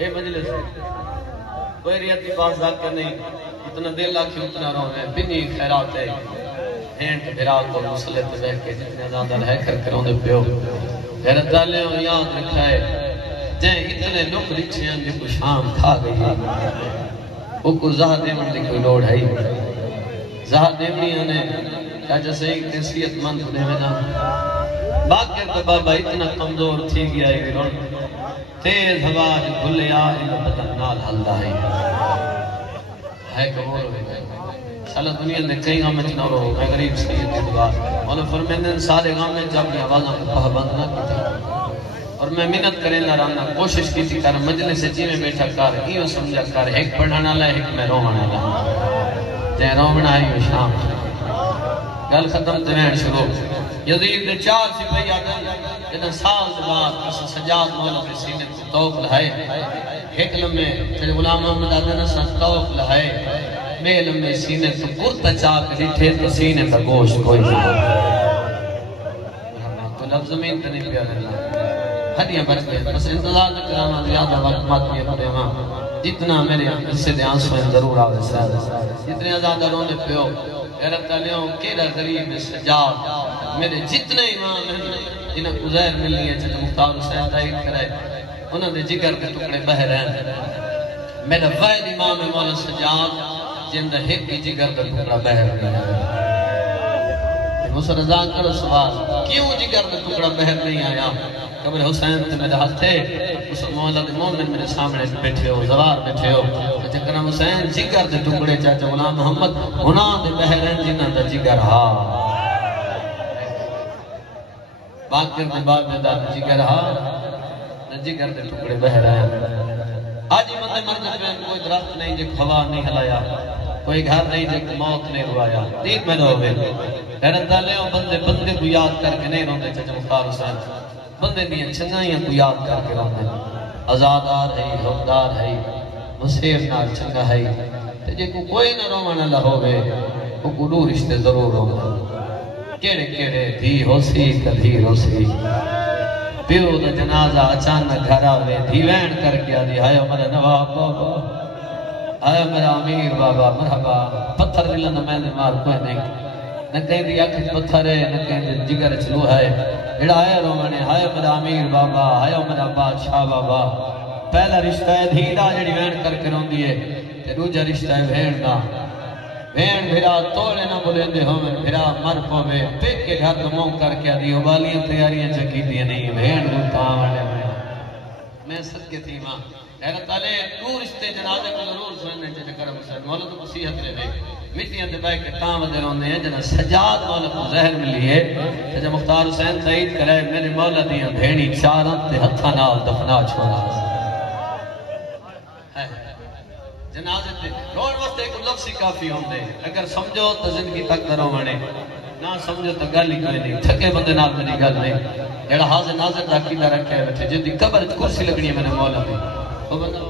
اے مجلس کوئی ریت کی بات ذات کر نہیں اتنا دل لاکھی اتنا رو ہے بنی خیرات ہے ہینٹ بھیرات کو مسلح پہ بیٹھ کے جتنے زیادہ ہے کر کے رونے پیو غیرت دالے ہوں یاد رکھا ہے جائیں اتنے لوگ رکھے ہیں جو کو شام کھا گئی ہے وہ کو زہر دیمن دی کوئی لوڑ ہے زہر دیمنی انہیں کیا جیسے ایک حیثیت مند ہونے میں نا باقی تو بابا اتنا کمزور تھی گیا ہے رون تیز ہوا جو بھلے آئے بدن نال حلدہ ہے کمور ہوئے شاءاللہ دنیا نے کئی غام میں چنہ رہو میں غریب سید کی دعا انہوں فرمیندن سارے غام میں جب اپنی آوازوں کو پہبند نہ کی تھی اور میں منت کریں نہ رانا کوشش کی تھی کر مجلس جی میں بیٹھا کر ایو سمجھا کر ایک پڑھانا لائے ایک میں رومانا لائے جائے رومنا آئی ہو شام گل ختم تمہیں شروع یزید نے 4 سپاہی آدم جنہاں سال بعد اس سجاد مولا کے سینے کو توق لہائے ایک لمحے پھر غلام محمد آدم نے توق لہائے میں لمحے سینے کو کرتا چاک ریٹھے تو سینے کا گوشت کوئی نہیں تو لفظ زمین کا نہیں پیار اللہ ہڈیاں بچ گئے بس انتظار کرانا زیادہ وقت مات کیا پڑے ہاں جتنا میرے حصے دے آنسو ہیں ضرور آوے ساتھ جتنے آزادہ رونے پیو غیرت علیہوں کیڑا غریب سجاد میرے جتنے امام ہیں جنہیں عزیر ملی ہے جنہیں مختار حسین تائید کرائے انہوں نے جگر کے ٹکڑے بہ رہے ہیں میرا واحد امام ہے مولا سجاد جن دے ایک کی جگر کا ٹکڑا بہ رہے ہیں مجھ سے رضا کرو سوال کیوں جگر کا ٹکڑا بہر نہیں آیا قبر حسین تے میرے ہاتھ تھے اس مولا دے مومن میرے سامنے بیٹھے ہو زوار بیٹھے ہو جکرم حسین جگر دے ٹکڑے چاچا غلام محمد ہونا دے بہرین جنہ دا جگر ہا باقر دے بعد میں دا جگر ہا جگر دے ٹکڑے بہرین آج ہی مندے مرد میں کوئی درخت نہیں جک ہوا نہیں ہلایا کوئی گھر نہیں جک موت نہیں روایا دید میں رو گئے حیرت دالے ہوں بندے کو یاد کر کے نہیں روندے چاچا مختار حسین بندے دیئے چنگائیاں کو یاد کر کے روندے آزادار ہے حقدار ہے مسیف نال چنگا ہے جے کو کوئی نہ رومانا لہوے وہ کو دو رشتے ضرور رومانا کیڑے کیڑے دھی ہو سی کدھی ہو سی پیو دا جنازہ اچانک گھر آوے دھی وین کر کے دی ہائے میرا نواب بابا ہائے میرا امیر بابا مرحبا پتھر ملن میں نے مار کوئی نہیں نہ کہیں دی آنکھ پتھر ہے نہ کہیں دی جگر چلو ہے اڑا ہے رومانے ہائے میرا امیر بابا ہائے میرا بادشاہ بابا پہلا رشتہ ہے دھیرا جڑی وین کر کے رون دیئے تے دوجا رشتہ ہے بھین دا بھین بھیرا توڑے نہ بولے دے ہمیں بھیرا مر پوے پیک کے گھر دموں کر کے دی ابالیاں تیاریاں چکی دی نہیں بھین روتا آنے میں صدقے تھی ماں حیرت علی تو رشتے جنازے کو ضرور سننے چاہتے کرم حسین مولا تو مسیحت لے دے مٹیاں دے بائے کے تاں ودے روندے ہیں جنہ سجاد مولا کو زہر ملی ہے جب مختار حسین تائید کرے میرے مولا دیاں بھینی چارن تے ہتھا نال دفنا چھوڑا جنازے تے روڑ وقت ایک لفظ ہی کافی ہوندے اگر سمجھو تو زندگی تک دروں منے نہ سمجھو تو گل ہی کوئی نہیں تھکے بندے نال میری گل نہیں ایڑا حاضر ناظر تاکیدہ رکھے بیٹھے جدی قبر کرسی لگنی ہے میرے مولا دی وہ بندہ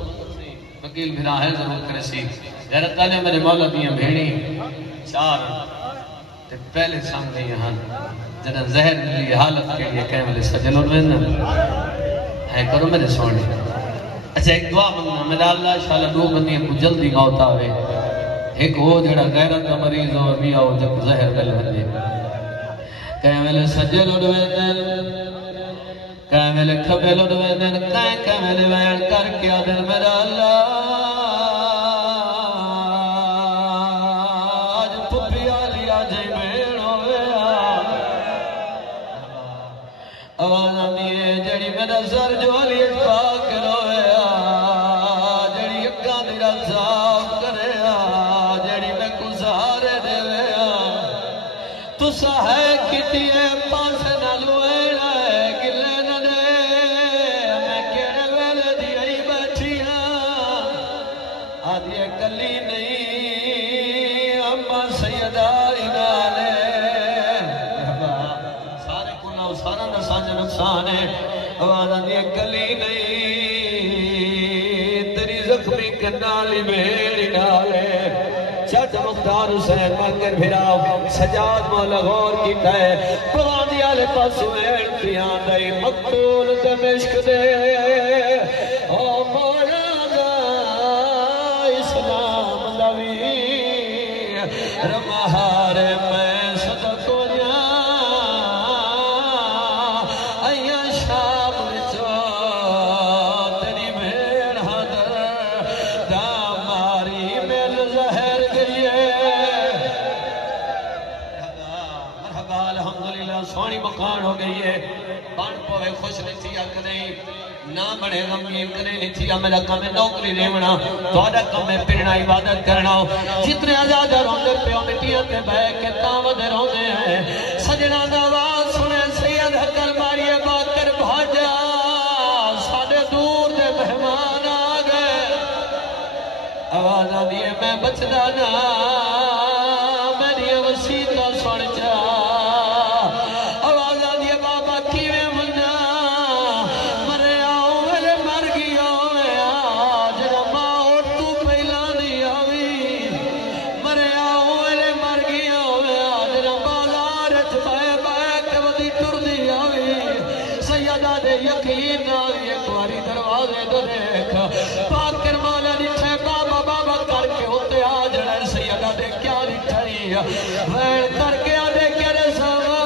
وکیل بھرا ہے ضرور کرے سی غیرت علی میرے مولا دیاں بھیڑی چار تے پہلے سامنے یہاں جنہ زہر ملی حالت کے لیے کہے ملے سجل اڑوین ہے کرو میرے سوڑی اچھا ایک دعا مانگنا میرا اللہ شاءاللہ دو بندیاں کو جلدی موت آوے ایک ہو جڑا غیرت کا مریض ہو بھی آؤ جب زہر دل بندے کہے ملے سجل اڑوین کہے ملے کھبل اڑوین کہے ملے وین کر کے آدھر میرا اللہ آوازہ دیئے جڑی میرا سر جو علی پاک رویا جڑی اکاں دیرا صاف کریا جڑی میں کو سہارے دے ویا تو سہے کیتی ہے پاس نہ لوئینا ہے گلے نہ دے میں کیڑے ویلے دی آئی بیٹھی ہاں آدھی کلی نہیں اما سیدہ انالے سارا نسانج نقصان ہے آوازہ دیئے کلی نہیں تیری زخمی کنالی بھیڑی ڈالے چاچا مختار حسین مانگر بھراؤ سجاد مولا غور کی کہے پران دیا لے پاسوین تیان دائی مقبول دمشق دے او مولا پان ہو گئی ہے پان پوے خوش نہیں تھی اک نہیں نہ بڑے غمگین کرے نہیں تھی میرا کم ہے نوکری ریونا توڑا کم ہے پھرنا عبادت کرنا جتنے آزاد روندے پیو مٹیاں تے بے کے تاود روندے ہیں سجنہ دعوات سنے سید حقر ماریے باکر بھاجا ساڑے دور دے مہمان آگئے آواز آدھیے میں بچدا نا میری وسیطہ سن جا آواز آدھیے بابا کیویں منا مرے آؤں ویلے مر گیا جنا ماں اور تو پہلا نہیں آوی مرے آؤں ویلے مر گیا جنا بازار بے بے کے ودی ٹر دی آوی سیدہ دے یقین آوی ایک واری دروازے دو دیکھ پاکر مولا نٹھے بابا بابا کر کے ہوتے آ جڑے سیدہ دے کیا نٹھائی وین کر کے آدھے کرے سوا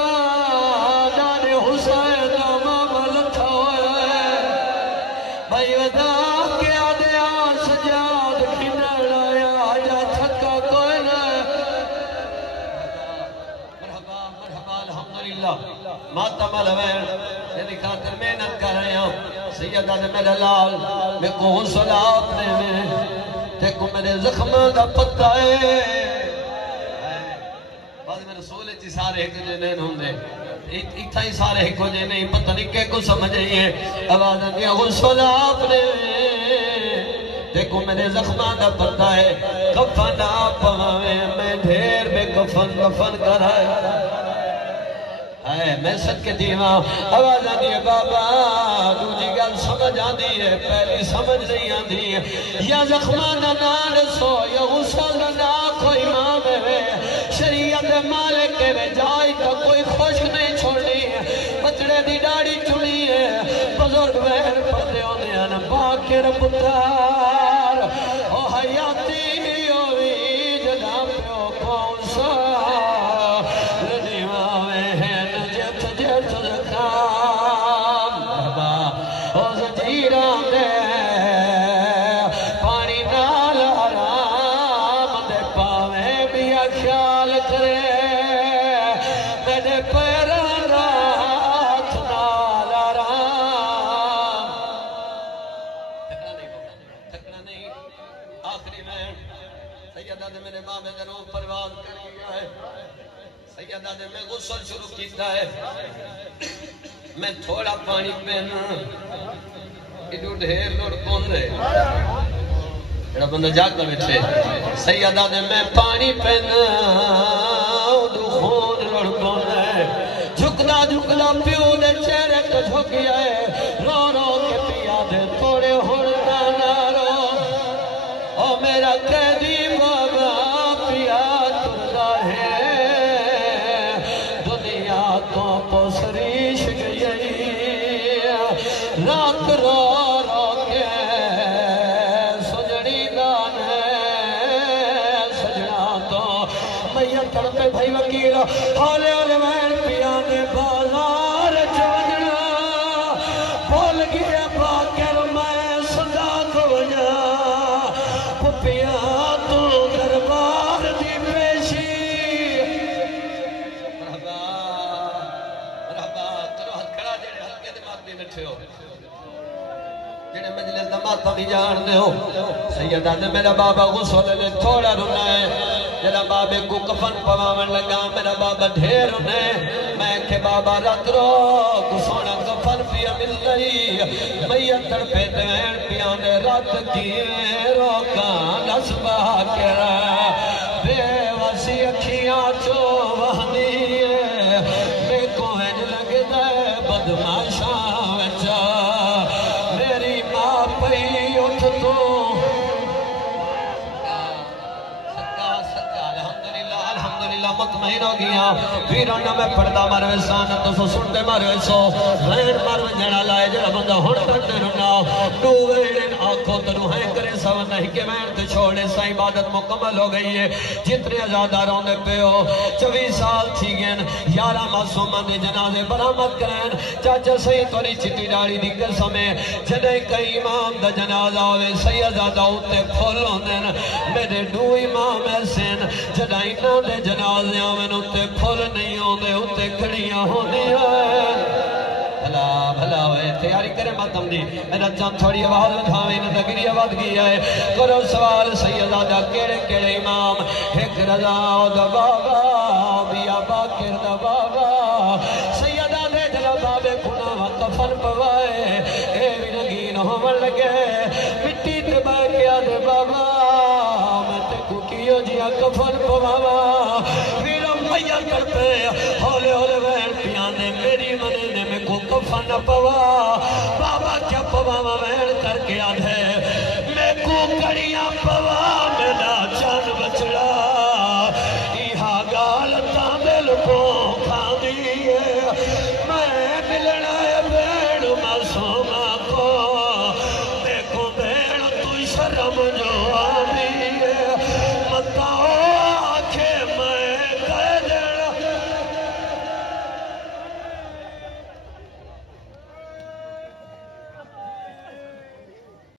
دانے حسین ماما لتھا ہوئے بھائی ودا کے آدھے آن سجاد کھنڑ آیا آجا تھکا کوئی نہ مرحبا مرحبا الحمدللہ ماتم الوین تیری خاطر محنت کر رہے ہیں سیدہ دے میرے لال میں کو حسلہ اپنے میں دیکھو میرے زخم دا پتہ ہے بعد میں رسول جی سارے ایک جنین ہوں دے اتھا ہی سارے ایک جنین نہیں پتہ نہیں کہ کو سمجھئیے آواز دیا حسلہ اپنے دیکھو میرے زخم دا پتہ ہے کفن آپ میں ڈھیر بے کفن کفن کر ہے میں صدقے دیواں آواز آدھی ہے بابا دوجی گل سمجھ آدھی ہے پہلی سمجھ نہیں آدھی ہے یا زخمانہ نان سو یا غسل نہ کوئی امام ہے شریعت مالک ہے جائی کا کوئی خوش نہیں چھوڑنی ہے بچڑے دی ڈاڑی چڑی ہے بزرگ وہر پردے ہونے ہیں باکر پتار او حیاتی ہوئی جدا پیو کون سا میں غسل شروع کیتا ہے میں تھوڑا پانی پینا ایڈو ڈھیر لوڑ کون دے ایڈا بندہ جاگتا بیٹھے سیدہ دے میں پانی پینا ایڈو خون لوڑ کون دے جھکنا جھکنا پیو دے چہرے تو جھکیا ہے رو رو کے پیا دے تھوڑے ہونا نہ رو او میرا قیدی بابا پیا تُرا ہے پوسریش گئی رات رو رو کے سجڑی دانے سجڑا تو میاں تڑپے بھائی وکیل ہولے ہولے وین پیانے بازار چوجنا بول گیا باکر میں صدا کو جا پپیا تو دربار دی پیشی جنہیں مجلس دماتا بھی جان دے ہو سیدہ دے میرا بابا غسل لے تھوڑا رونا ہے جنہ بابے کو کفن پوامن لگا میرا بابا ڈھیر رونا ہے میں کہ بابا رات رو کو سونا کفن پیا مل گئی میت تڑپے دین پیانے رات کی روکا نسبہ کرا بے وسی اکھیاں چو وہنی میں کو ہج لگ دے بدماشاں وچا میری ماں پئی اٹھ تو مطمئن ہو گیا پیرانا میں پردہ مروے سانا تو سو سنتے مروے سو غیر مروے جڑا لائے جڑا بندہ ہون کرتے رنا ڈو ویڑن آنکھوں تنو ہے کرے سمجھ نہیں کہ میں تے چھوڑے سا عبادت مکمل ہو گئی ہے جتنے ازادار ہونے پہ ہو 24 سال تھی گئن 11 معصومان دے جنازے برآمد کریں چاچا صحیح توری چٹی ڈاڑی دی قسم ہے جدے کئی امام دا جنازہ ہوئے سیدہ ہوتے پھول ہوندے میرے دو امام ایسے جدہ انہوں دے جنازے آمین ہوتے پھول نہیں ہوندے ہوتے کھڑیاں ہوندی ہیں بھلا بھلا ہوئے تیاری کرے ماتم دی میرا چاند تھوڑی آواز اٹھاویں نہ دگری آواز گیا ہے کرو سوال سیدہ دا کیڑے کیڑے امام ایک رضا دا بابا بیا باکر دا بابا سیدہ دے جلا بابے کھنا کفن پوائے اے بھی نگین ہومن لگے مٹی تبا کیا دے بابا میں تے کو کیو جیا کفن پواوا پھر میت کرتے ہولے ہولے وین پیانے میری منینے میں کو کفن پوا بابا کیا پوا وین کر کے آدھے میں کو کڑیاں پوا